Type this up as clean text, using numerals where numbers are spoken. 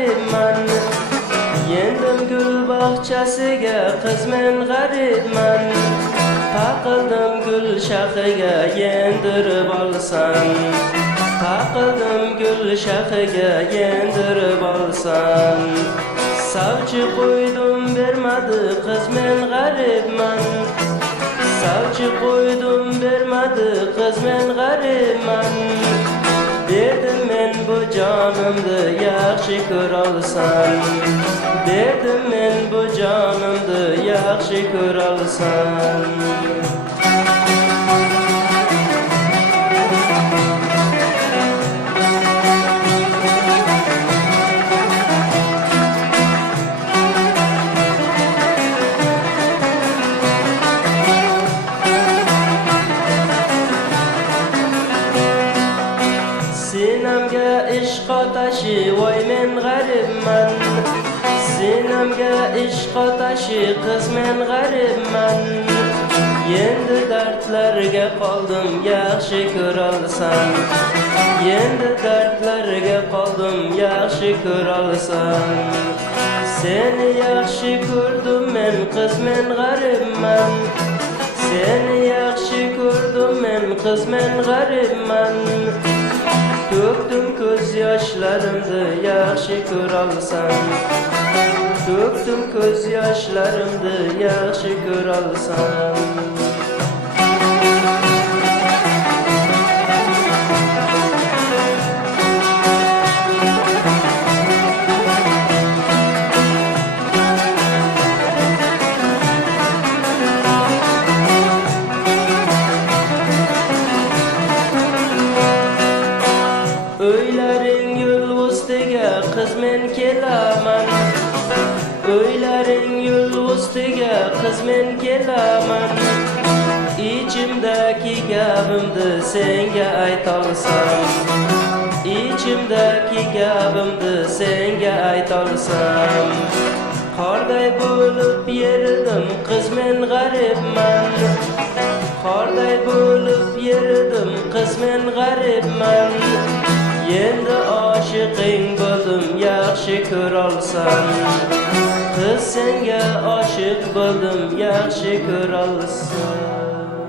garibman. Yendim gül bahçesiga, qiz men garibman. Taqildim gül shaxiga, yendirib olsam. Taqildim gül shaxiga, yendirib olsam. Savchi qo'ydim bermadi, qiz men garibman. Savchi qo'ydim bermadi, qiz men garibman. Berdim men bu jonimni yaxshi ko'rolsam. Berdim men bu jonimni yaxshi ko'rolsam. Sinamga ishq otashi, voy men garibman. Sinamga ishq otashi, qiz men garibman. Endi dardlarga qoldim, yaxshi ko'rolsam. Endi dardlarga qoldim, yaxshi ko'rolsam. Seni yaxshi ko'rdim men, qiz men garibman. Seni yaxshi ko'rdim men, qiz men garibman. To'kdim ko'z yoshlarimni yaxshi ko'rolsam. To'kdim ko'z yoshlarimni yaxshi ko'rolsam. O'ylaring yo'l ustiga, qiz men kelaman. O'ylaring yo'l ustiga, qiz men kelaman. İçimdagi gapimni senga aytolsam. İçimdagi gapimni senga aytolsam. Qorday bo'lib yeridim, qiz men garibman. Qorday bo'lib yeridim, qiz men garibman. Endi oshiqing bo'ldim, yaxshi ko'rolsam. Qiz senga oshiq bo'ldim, yaxshi ko'rolsam.